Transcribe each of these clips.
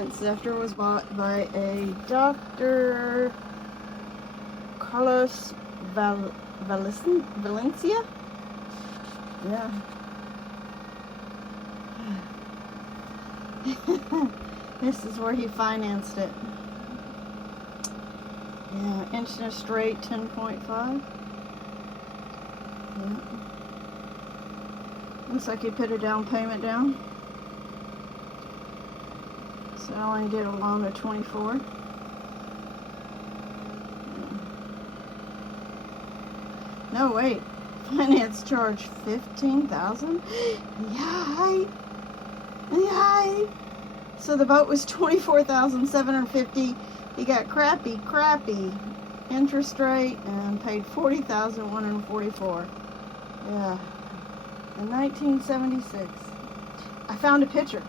And Zephyr was bought by a Dr. Carlos Valencia? Yeah. This is where he financed it. Yeah, interest rate 10.5. Yeah. Looks like he put a down payment down. So I only did a loan of 24. Yeah. No, wait. Finance charge 15,000. Yay! Yay! So the boat was 24,750. He got crappy interest rate and paid 40,144. Yeah. In 1976. I found a picture.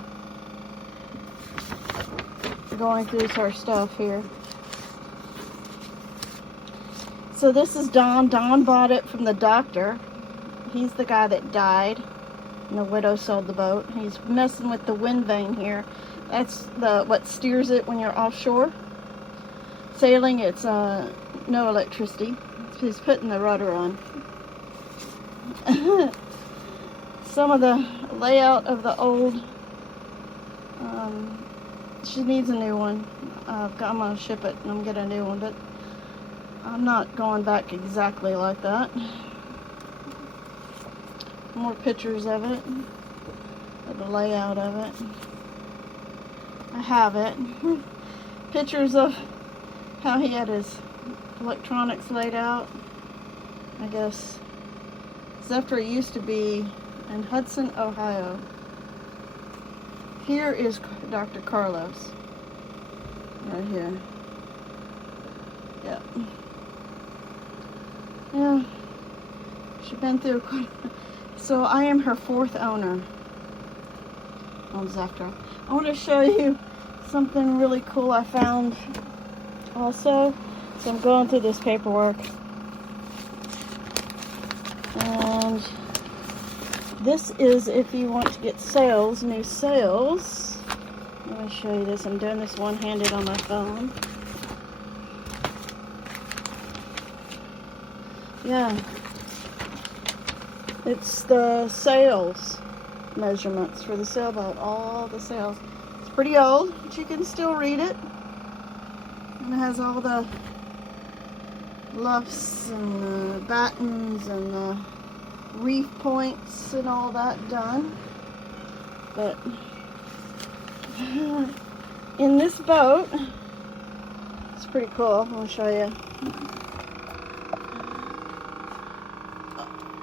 Going through our stuff here. So this is Don. Don bought it from the doctor. He's the guy that died, and the widow sold the boat. He's messing with the wind vane here. That's what steers it when you're offshore. Sailing, it's no electricity. He's putting the rudder on. Some of the layout of the old, she needs a new one. I'm going to ship it and I'm going to get a new one, but I'm not going back exactly like that. More pictures of it, of the layout of it. I have it. Pictures of how he had his electronics laid out. I guess Zephyr used to be in Hudson, Ohio. Here is Dr. Carlos. Right here. Yep. Yeah. She's been through quite. So I am her 4th owner on Zephyr. I want to show you something really cool I found also. So I'm going through this paperwork. And this is if you want to get sales, new sales. Let me show you this. I'm doing this one-handed on my phone. Yeah. It's the sales measurements for the sailboat. All the sales. It's pretty old, but you can still read it. And it has all the luffs and the battens and the reef points and all that done. But in this boat, it's pretty cool. I'll show you.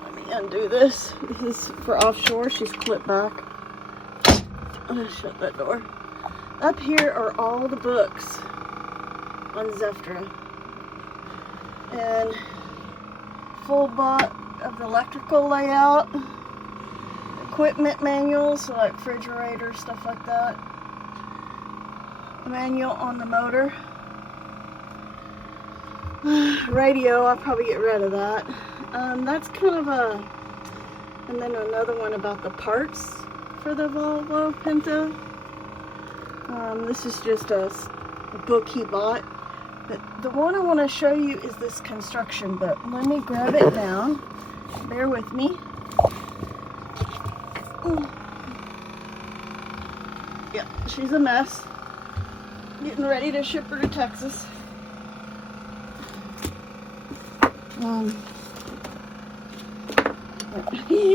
Let me undo this. This is for offshore. She's clipped back. I'm gonna shut that door. Up here are all the books on Zephyr. And full book of the electrical layout, equipment manuals, like refrigerator, stuff like that. Manual on the motor. Radio, I'll probably get rid of that. That's kind of a, and then another one about the parts for the Volvo Pinto. This is just a book he bought. But the one I want to show you is this construction book. Let me grab it down. Bear with me. Yeah, she's a mess. Getting ready to ship her to Texas. Yeah,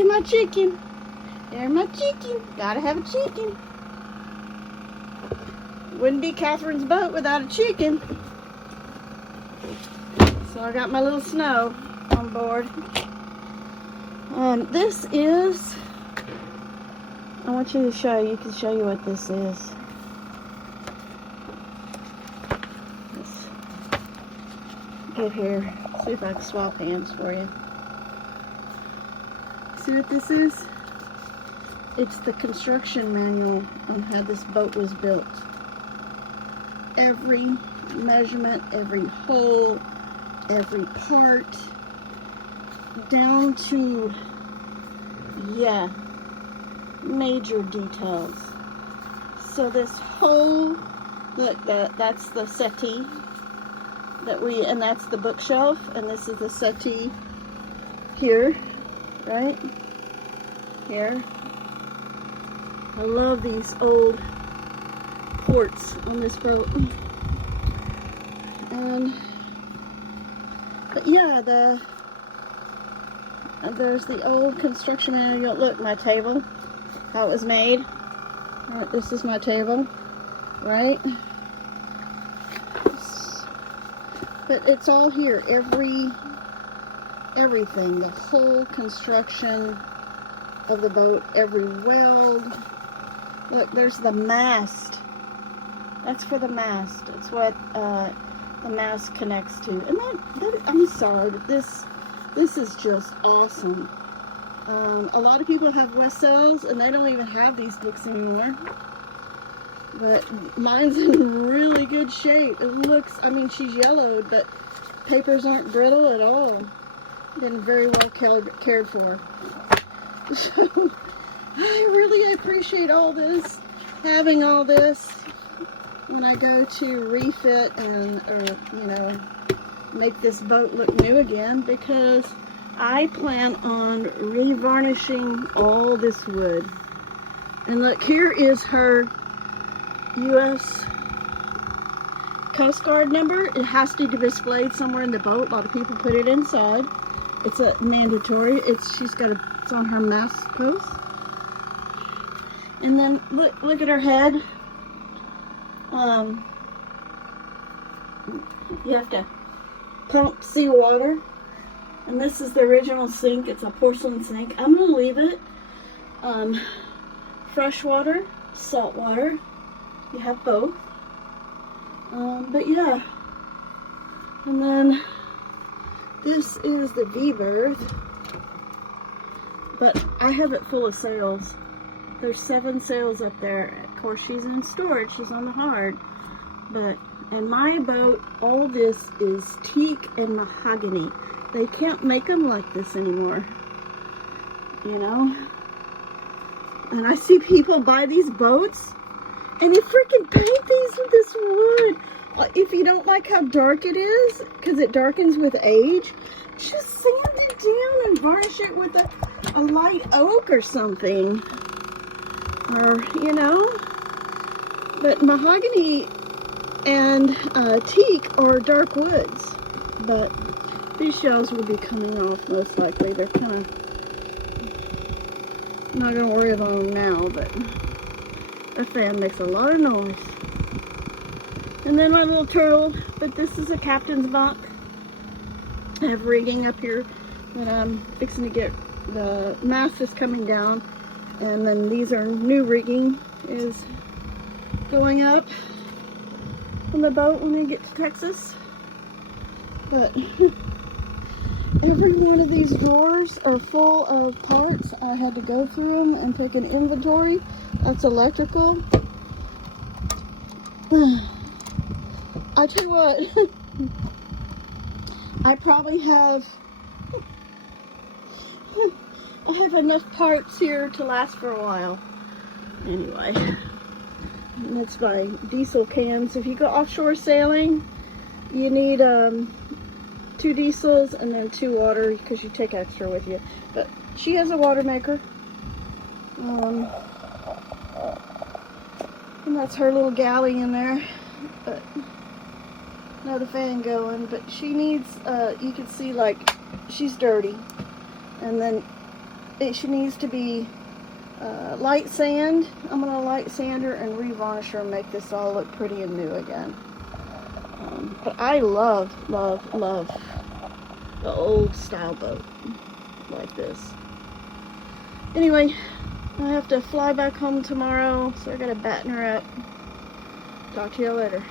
my chicken. There's my chicken. Gotta have a chicken. Wouldn't be Catherine's boat without a chicken. So I got my little Snow on board. This is, I want you to show you can show you what this is. Let's get here. See if I can swap hands for you. See what this is? It's the construction manual on how this boat was built. Every measurement, every hole, every part, down to, yeah, major details. So this whole, look, that's the settee and that's the bookshelf, and this is the settee here, right? Here. I love these old ports on this boat. But yeah, there's the old construction manual. Look, my table, how it was made. Right, this is my table, right? But it's all here, everything, the whole construction of the boat, every weld. Look, there's the mast. That's for the mast. It's what the mast connects to. And that I'm sorry, but this is just awesome. A lot of people have Westsells and they don't even have these books anymore. But mine's in really good shape. It looks, I mean, she's yellowed, but papers aren't brittle at all. Been very well cared for. So, I really appreciate all this, having all this when I go to refit and, you know, make this boat look new again, because I plan on revarnishing all this wood. And look, here is her U.S. Coast Guard number. It has to be displayed somewhere in the boat. A lot of people put it inside. It's a mandatory. It's on her mast post. And then look at her head. You have to pump seawater. And this is the original sink. It's a porcelain sink. I'm gonna leave it. Fresh water, salt water. You have both. But yeah. And then this is the V-berth. But I have it full of sails. There's 7 sails up there. Of course, she's in storage. She's on the hard. But in my boat, all this is teak and mahogany. They can't make them like this anymore. You know? And I see people buy these boats and they freaking paint these with this wood. If you don't like how dark it is, because it darkens with age, just sand it down and varnish it with a light oak or something. Or, you know. But mahogany and teak are dark woods. But these shells will be coming off most likely. They're kind of, I'm not going to worry about them now, but the fan makes a lot of noise. And then my little turtle, but this is a captain's bunk. I have rigging up here that I'm fixing to get. The mast is coming down, and then these are new rigging is going up on the boat when we get to Texas. But every one of these drawers are full of parts. I had to go through them and take an inventory. That's electrical. I tell you what, I probably have, I have enough parts here to last for a while. Anyway, and that's my diesel cans. If you go offshore sailing, you need 2 diesels and then 2 water, because you take extra with you. But she has a water maker. And that's her little galley in there. But now the fan going, but she needs, you can see, like, she's dirty. And then she needs to be light sand. I'm going to light sand her and revarnish her and make this all look pretty and new again. But I love the old style boat like this. Anyway, I have to fly back home tomorrow, so I gotta batten her up. Talk to you later.